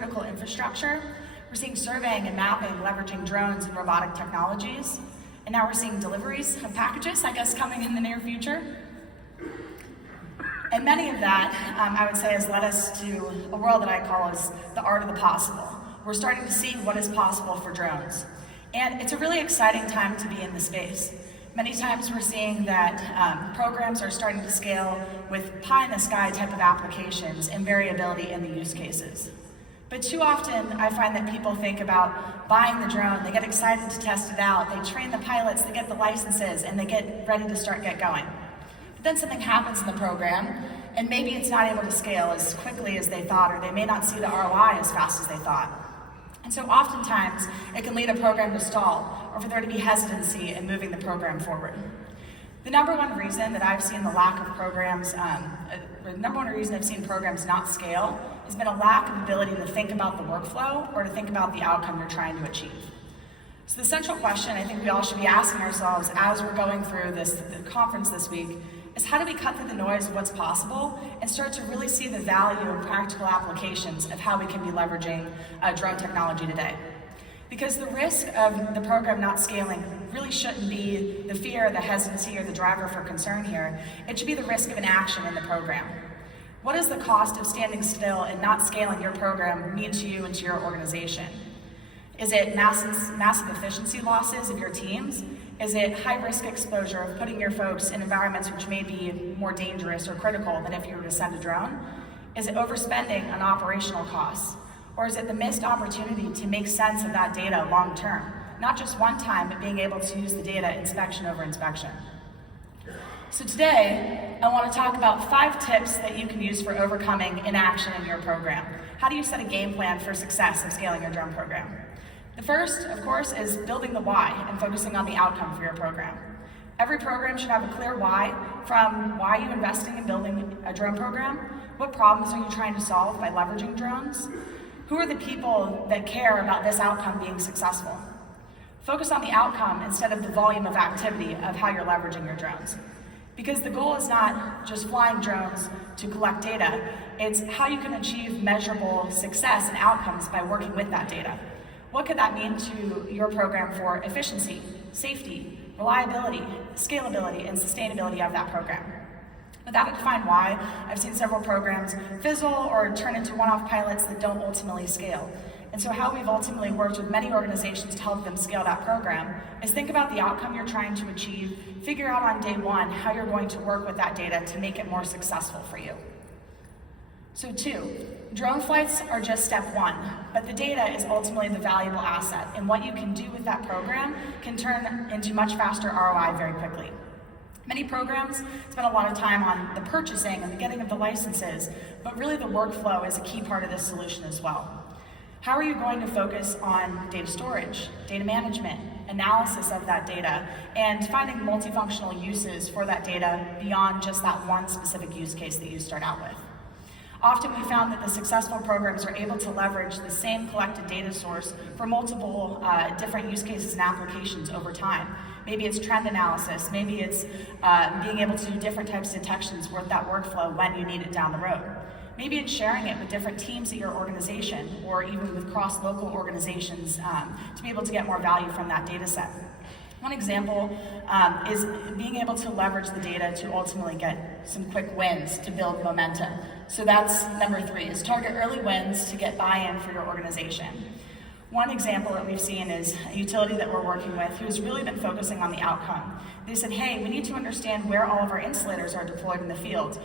critical infrastructure. We're seeing surveying and mapping leveraging drones and robotic technologies. And now we're seeing deliveries of packages, I guess, coming in the near future. And many of that, I would say, has led us to a world that I call as the art of the possible. We're starting to see what is possible for drones. And it's a really exciting time to be in the space. Many times we're seeing that programs are starting to scale with pie-in-the-sky type of applications and variability in the use cases. But too often, I find that people think about buying the drone, they get excited to test it out, they train the pilots, they get the licenses, and they get ready to get going. But then something happens in the program, and maybe it's not able to scale as quickly as they thought, or they may not see the ROI as fast as they thought. And so oftentimes, it can lead a program to stall, or for there to be hesitancy in moving the program forward. The number one reason that I've seen the lack of programs, the number one reason I've seen programs not scale has been a lack of ability to think about the workflow or to think about the outcome you're trying to achieve. So the central question I think we all should be asking ourselves as we're going through the conference this week is how do we cut through the noise of what's possible and start to really see the value and practical applications of how we can be leveraging drone technology today. Because the risk of the program not scaling really shouldn't be the fear, the hesitancy, or the driver for concern here. It should be the risk of inaction in the program. What does the cost of standing still and not scaling your program mean to you and to your organization? Is it massive efficiency losses of your teams? Is it high-risk exposure of putting your folks in environments which may be more dangerous or critical than if you were to send a drone? Is it overspending on operational costs? Or is it the missed opportunity to make sense of that data long-term? Not just one time, but being able to use the data inspection over inspection. So today, I want to talk about 5 tips that you can use for overcoming inaction in your program. How do you set a game plan for success of scaling your drone program? The first, of course, is building the why and focusing on the outcome for your program. Every program should have a clear why, from why are you investing in building a drone program? What problems are you trying to solve by leveraging drones? Who are the people that care about this outcome being successful? Focus on the outcome instead of the volume of activity of how you're leveraging your drones. Because the goal is not just flying drones to collect data, it's how you can achieve measurable success and outcomes by working with that data. What could that mean to your program for efficiency, safety, reliability, scalability, and sustainability of that program? Without a defined why, I've seen several programs fizzle or turn into one-off pilots that don't ultimately scale. And so how we've ultimately worked with many organizations to help them scale that program is think about the outcome you're trying to achieve, figure out on day one how you're going to work with that data to make it more successful for you. So 2, drone flights are just step 1, but the data is ultimately the valuable asset, and what you can do with that program can turn into much faster ROI very quickly. Many programs spend a lot of time on the purchasing and the getting of the licenses, but really the workflow is a key part of this solution as well. How are you going to focus on data storage, data management, analysis of that data, and finding multifunctional uses for that data beyond just that one specific use case that you start out with? Often we found that the successful programs are able to leverage the same collected data source for multiple different use cases and applications over time. Maybe it's trend analysis, maybe it's being able to do different types of detections with that workflow when you need it down the road. Maybe it's sharing it with different teams at your organization or even with cross-local organizations to be able to get more value from that data set. One example is being able to leverage the data to ultimately get some quick wins to build momentum. So that's number 3, is target early wins to get buy-in for your organization. One example that we've seen is a utility that we're working with who's really been focusing on the outcome. They said, hey, we need to understand where all of our insulators are deployed in the field.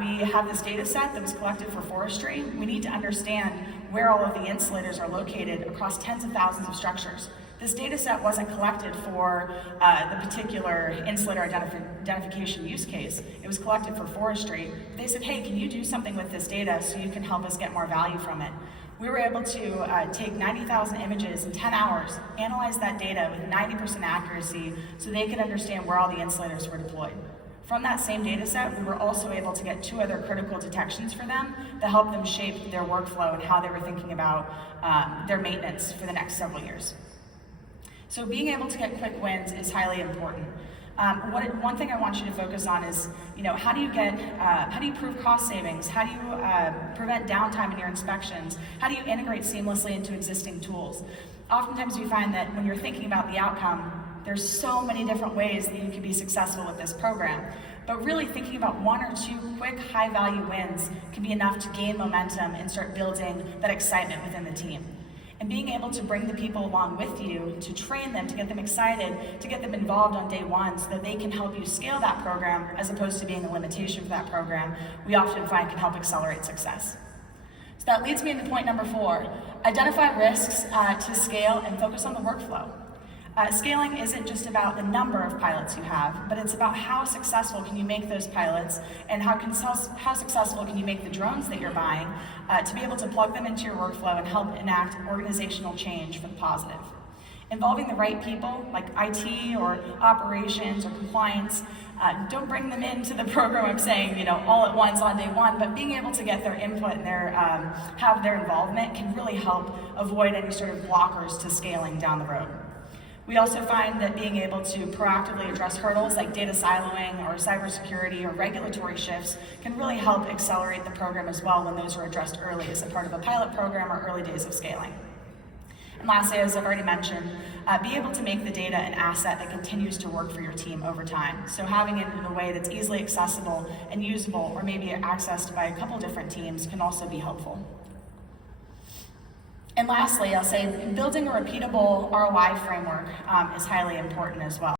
We have this data set that was collected for forestry. We need to understand where all of the insulators are located across tens of thousands of structures. This data set wasn't collected for the particular insulator identification use case. It was collected for forestry. They said, hey, can you do something with this data so you can help us get more value from it? We were able to take 90,000 images in 10 hours, analyze that data with 90% accuracy so they could understand where all the insulators were deployed. From that same data set, we were also able to get 2 other critical detections for them that helped them shape their workflow and how they were thinking about their maintenance for the next several years. So being able to get quick wins is highly important. One thing I want you to focus on is, how do you prove cost savings? How do you prevent downtime in your inspections? How do you integrate seamlessly into existing tools? Oftentimes we find that when you're thinking about the outcome, there's so many different ways that you can be successful with this program. But really thinking about one or two quick high-value wins can be enough to gain momentum and start building that excitement within the team. And being able to bring the people along with you, to train them, to get them excited, to get them involved on day one so that they can help you scale that program as opposed to being a limitation for that program, we often find can help accelerate success. So that leads me into point number 4. Identify risks to scale and focus on the workflow. Scaling isn't just about the number of pilots you have, but it's about how successful can you make those pilots and how successful can you make the drones that you're buying to be able to plug them into your workflow and help enact organizational change for the positive. Involving the right people, like IT or operations or compliance, don't bring them into the program, I'm saying, all at once on day one, but being able to get their input and have their involvement can really help avoid any sort of blockers to scaling down the road. We also find that being able to proactively address hurdles like data siloing or cybersecurity or regulatory shifts can really help accelerate the program as well when those are addressed early as a part of a pilot program or early days of scaling. And lastly, as I've already mentioned, be able to make the data an asset that continues to work for your team over time. So having it in a way that's easily accessible and usable, or maybe accessed by a couple different teams, can also be helpful. And lastly, I'll say building a repeatable ROI framework is highly important as well.